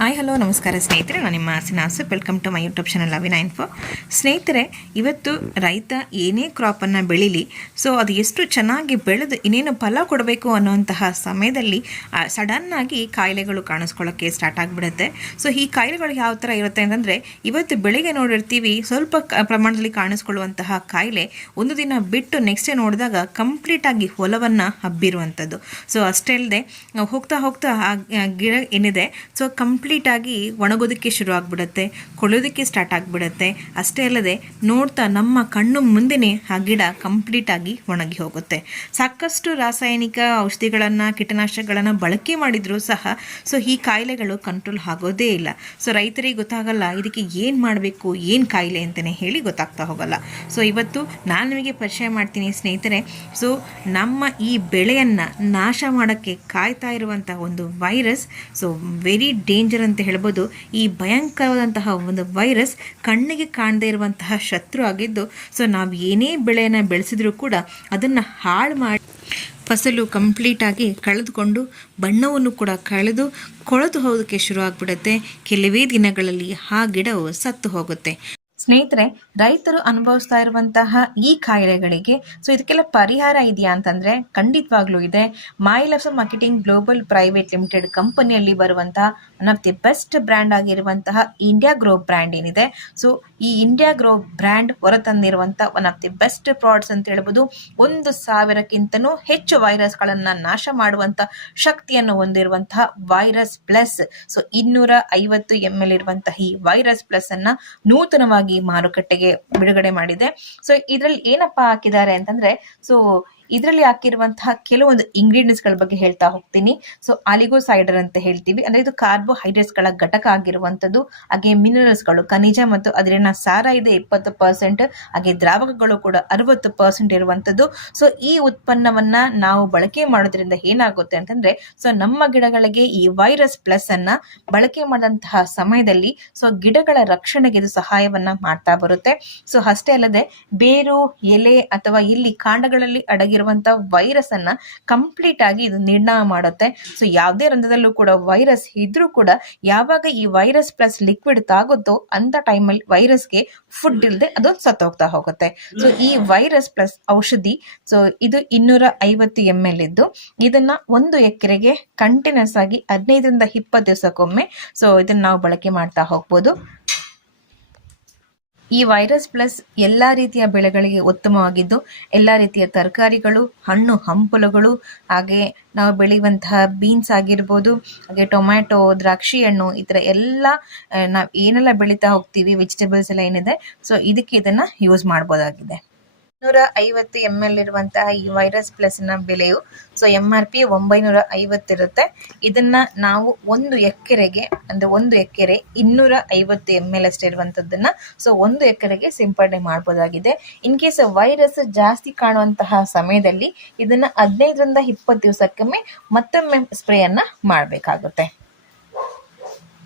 Hi hello ನಮಸ್ಕಾರ ಸ್ನೇಹಿತರೆ, ನಾನು ನಿಮ್ಮ ಸಿನಾಸು. Welcome to my YouTube channel Avina info. ಸ್ನೇಹಿತರೆ, ಇವತ್ತು ರೈತ ಏನೇ ಕ್ರಾಪನ್ನು ಬೆಳೀಲಿ, ಸೊ ಅದು ಎಷ್ಟು ಚೆನ್ನಾಗಿ ಬೆಳೆದು ಇನ್ನೇನು ಫಲ ಕೊಡಬೇಕು ಅನ್ನುವಂತಹ ಸಮಯದಲ್ಲಿ ಸಡನ್ನಾಗಿ ಕಾಯಿಲೆಗಳು ಕಾಣಿಸ್ಕೊಳ್ಳೋಕ್ಕೆ ಸ್ಟಾರ್ಟ್ ಆಗಿಬಿಡುತ್ತೆ. ಸೊ ಈ ಕಾಯಿಲೆಗಳು ಯಾವ ಥರ ಇರುತ್ತೆ ಅಂತಂದರೆ, ಇವತ್ತು ಬೆಳಿಗ್ಗೆ ನೋಡಿರ್ತೀವಿ ಸ್ವಲ್ಪ ಪ್ರಮಾಣದಲ್ಲಿ ಕಾಣಿಸ್ಕೊಳ್ಳುವಂತಹ ಕಾಯಿಲೆ ಒಂದು ದಿನ ಬಿಟ್ಟು ನೆಕ್ಸ್ಟ್ ಡೇ ನೋಡಿದಾಗ ಕಂಪ್ಲೀಟಾಗಿ ಹೊಲವನ್ನು ಹಬ್ಬಿರುವಂಥದ್ದು. ಸೊ ಅಷ್ಟೇ ಅಲ್ಲದೆ ಹೋಗ್ತಾ ಹೋಗ್ತಾ ಆ ಗಿಡ ಏನಿದೆ ಸೊ ಕಂಪ್ಲೀಟಾಗಿ ಒಣಗೋದಕ್ಕೆ ಶುರು ಆಗಿಬಿಡುತ್ತೆ, ಕೊಳೋದಕ್ಕೆ ಸ್ಟಾರ್ಟ್ ಆಗಿಬಿಡುತ್ತೆ. ಅಷ್ಟೇ ಅಲ್ಲದೆ ನೋಡ್ತಾ ನಮ್ಮ ಕಣ್ಣು ಮುಂದೆನೇ ಆ ಗಿಡ ಕಂಪ್ಲೀಟಾಗಿ ಒಣಗಿ ಹೋಗುತ್ತೆ. ಸಾಕಷ್ಟು ರಾಸಾಯನಿಕ ಔಷಧಿಗಳನ್ನು, ಕೀಟನಾಶಕಗಳನ್ನು ಬಳಕೆ ಮಾಡಿದರೂ ಸಹ ಸೊ ಈ ಕಾಯಿಲೆಗಳು ಕಂಟ್ರೋಲ್ ಆಗೋದೇ ಇಲ್ಲ. ಸೊ ರೈತರಿಗೆ ಗೊತ್ತಾಗಲ್ಲ ಇದಕ್ಕೆ ಏನು ಮಾಡಬೇಕು, ಏನು ಕಾಯಿಲೆ ಅಂತಲೇ ಹೇಳಿ ಗೊತ್ತಾಗ್ತಾ ಹೋಗಲ್ಲ. ಸೊ ಇವತ್ತು ನಾನು ನಿಮಗೆ ಪರಿಚಯ ಮಾಡ್ತೀನಿ ಸ್ನೇಹಿತರೆ. ಸೊ ನಮ್ಮ ಈ ಬೆಳೆಯನ್ನು ನಾಶ ಮಾಡೋಕ್ಕೆ ಕಾಯ್ತಾ ಇರುವಂಥ ಒಂದು ವೈರಸ್, ಸೊ ವೆರಿ ಡೇಂಜರ್ ಅಂತ ಹೇಳ್ಬೋದು. ಈ ಭಯಂಕರವಾದಂತಹ ಒಂದು ವೈರಸ್ ಕಣ್ಣಿಗೆ ಕಾಣದೇ ಇರುವಂತಹ ಶತ್ರು ಆಗಿದ್ದು, ಸೊ ನಾವು ಏನೇ ಬೆಳೆಯನ್ನು ಬೆಳೆಸಿದ್ರೂ ಕೂಡ ಅದನ್ನು ಹಾಳು ಮಾಡಿ ಫಸಲು ಕಂಪ್ಲೀಟಾಗಿ ಕಳೆದುಕೊಂಡು ಬಣ್ಣವನ್ನು ಕೂಡ ಕೊಳೆತು ಹೋಗೋದಕ್ಕೆ ಶುರು ಆಗಿಬಿಡುತ್ತೆ. ಕೆಲವೇ ದಿನಗಳಲ್ಲಿ ಆ ಗಿಡವು ಸತ್ತು ಹೋಗುತ್ತೆ. ಸ್ನೇಹಿತರೆ, ರೈತರು ಅನುಭವಿಸ್ತಾ ಇರುವಂತಹ ಈ ಕಾಯಿಲೆಗಳಿಗೆ ಸೊ ಇದಕ್ಕೆಲ್ಲ ಪರಿಹಾರ ಇದೆಯಾ ಅಂತಂದರೆ ಖಂಡಿತವಾಗ್ಲೂ ಇದೆ. My life marketing global private limited ಕಂಪನಿಯಲ್ಲಿ ಬರುವಂತಹ one of the best brand ಆಗಿರುವಂತಹ ಇಂಡಿಯಾ ಗ್ರೋ ಬ್ರ್ಯಾಂಡ್ ಏನಿದೆ, ಸೊ ಈ ಇಂಡಿಯಾ ಗ್ರೋ ಬ್ರ್ಯಾಂಡ್ ಹೊರತಂದಿರುವಂಥ one of the best products ಅಂತ ಹೇಳ್ಬೋದು. 1,000ಕ್ಕಿಂತನೂ ಹೆಚ್ಚು ವೈರಸ್ಗಳನ್ನು ನಾಶ ಮಾಡುವಂಥ ಶಕ್ತಿಯನ್ನು ಹೊಂದಿರುವಂತಹ ವೈರಸ್ ಪ್ಲಸ್, ಸೊ 250 ml ಇರುವಂತಹ ಈ ವೈರಸ್ ಪ್ಲಸ್ ಅನ್ನ ನೂತನವಾಗಿ ಮಾರುಕಟ್ಟೆಗೆ ಬಿಡುಗಡೆ ಮಾಡಿದೆ. ಸೊ ಇದರಲ್ಲಿ ಏನಪ್ಪಾ ಹಾಕಿದ್ದಾರೆ ಅಂತಂದ್ರೆ, ಸೊ ಇದರಲ್ಲಿ ಹಾಕಿರುವಂತಹ ಕೆಲವೊಂದು ಇಂಗ್ರೀಡಿಯೆಂಟ್ಸ್ ಗಳ ಬಗ್ಗೆ ಹೇಳ್ತಾ ಹೋಗ್ತೀನಿ. ಸೊ ಆಲಿಗೋಸೈಡರ್ ಅಂತ ಹೇಳ್ತೀವಿ, ಅಂದ್ರೆ ಇದು ಕಾರ್ಬೋಹೈಡ್ರೇಟ್ಸ್ ಗಳ ಘಟಕ ಆಗಿರುವಂತದ್ದು. ಹಾಗೆ ಮಿನರಲ್ಸ್ ಗಳು, ಖನಿಜ ಮತ್ತು ಅದರಿನ ಸಾರ ಇದೆ 20%, ಹಾಗೆ ದ್ರಾವಕಗಳು ಕೂಡ 60% ಇರುವಂತದ್ದು. ಸೊ ಈ ಉತ್ಪನ್ನವನ್ನ ನಾವು ಬಳಕೆ ಮಾಡೋದ್ರಿಂದ ಏನಾಗುತ್ತೆ ಅಂತಂದ್ರೆ, ಸೊ ನಮ್ಮ ಗಿಡಗಳಿಗೆ ಈ ವೈರಸ್ ಪ್ಲಸ್ ಅನ್ನ ಬಳಕೆ ಮಾಡಿದಂತಹ ಸಮಯದಲ್ಲಿ ಸೊ ಗಿಡಗಳ ರಕ್ಷಣೆಗೆ ಇದು ಸಹಾಯವನ್ನ ಮಾಡ್ತಾ ಬರುತ್ತೆ. ಸೊ ಅಷ್ಟೇ ಅಲ್ಲದೆ ಬೇರು, ಎಲೆ ಅಥವಾ ಇಲ್ಲಿ ಕಾಂಡಗಳಲ್ಲಿ ಅಡಗಿರುವಂತಹ ವೈರಸ್ ಅನ್ನ ಕಂಪ್ಲೀಟ್ ಆಗಿ ಇದು ನಿರ್ನಾಮ ಮಾಡುತ್ತೆ. ಸೊ ಯಾವುದೇ ರಂಧ್ರದಲ್ಲೂ ಕೂಡ ವೈರಸ್ ಇದ್ರೂ ಕೂಡ ಯಾವಾಗ ಈ ವೈರಸ್ ಪ್ಲಸ್ ಲಿಕ್ವಿಡ್ ತಾಗುತ್ತೋ ಅಂತ ಟೈಮಲ್ಲಿ ವೈರಸ್ಗೆ ಫುಡ್ ಇಲ್ಲದೆ ಅದು ಸತ್ತೋಗ್ತಾ ಹೋಗುತ್ತೆ. ಸೊ ಈ ವೈರಸ್ ಪ್ಲಸ್ ಔಷಧಿ, ಸೊ ಇದು 250 ml ಇದ್ದು ಇದನ್ನ 1 ಎಕರೆಗೆ ಕಂಟಿನ್ಯೂಸ್ ಆಗಿ 15ರಿಂದ 20 ದಿವಸಕ್ಕೊಮ್ಮೆ ಸೊ ಇದನ್ನ ನಾವು ಬಳಕೆ ಮಾಡ್ತಾ ಹೋಗ್ಬೋದು. ಈ ವೈರಸ್ ಪ್ಲಸ್ ಎಲ್ಲಾ ರೀತಿಯ ಬೆಳೆಗಳಿಗೆ ಉತ್ತಮವಾಗಿದ್ದು, ಎಲ್ಲಾ ರೀತಿಯ ತರಕಾರಿಗಳು, ಹಣ್ಣು ಹಂಪಲುಗಳು, ಹಾಗೆ ನಾವು ಬೆಳೆಯುವಂತಹ ಬೀನ್ಸ್ ಆಗಿರ್ಬೋದು, ಹಾಗೆ ಟೊಮ್ಯಾಟೊ, ದ್ರಾಕ್ಷಿ ಹಣ್ಣು, ಈ ಥರ ಎಲ್ಲ ನಾವು ಏನೆಲ್ಲ ಬೆಳೀತಾ ಹೋಗ್ತೀವಿ ವೆಜಿಟೇಬಲ್ಸ್ ಎಲ್ಲ ಏನಿದೆ, ಸೊ ಇದಕ್ಕೆ ಇದನ್ನ ಯೂಸ್ ಮಾಡ್ಬೋದಾಗಿದೆ. 250 ml ಇರುವಂತಹ ಈ ವೈರಸ್ ಪ್ಲಸ್ ನ ಬೆಲೆಯು ಸೊ MRP 950 ಇರುತ್ತೆ. ಇದನ್ನ ನಾವು 1 ಎಕರೆಗೆ ಅಂದ್ರೆ 1 ಎಕರೆ 250 ml ಅಷ್ಟೇ ಇರುವಂತದ್ದನ್ನ ಸೊ 1 ಎಕರೆಗೆ ಸಿಂಪಡಣೆ ಮಾಡಬಹುದಾಗಿದೆ. ಇನ್ ಕೇಸ್ ವೈರಸ್ ಜಾಸ್ತಿ ಕಾಣುವಂತಹ ಸಮಯದಲ್ಲಿ ಇದನ್ನ 15ರಿಂದ 20 ದಿವಸಕ್ಕೊಮ್ಮೆ ಮತ್ತೊಮ್ಮೆ ಸ್ಪ್ರೇ ಅನ್ನ ಮಾಡಬೇಕಾಗುತ್ತೆ.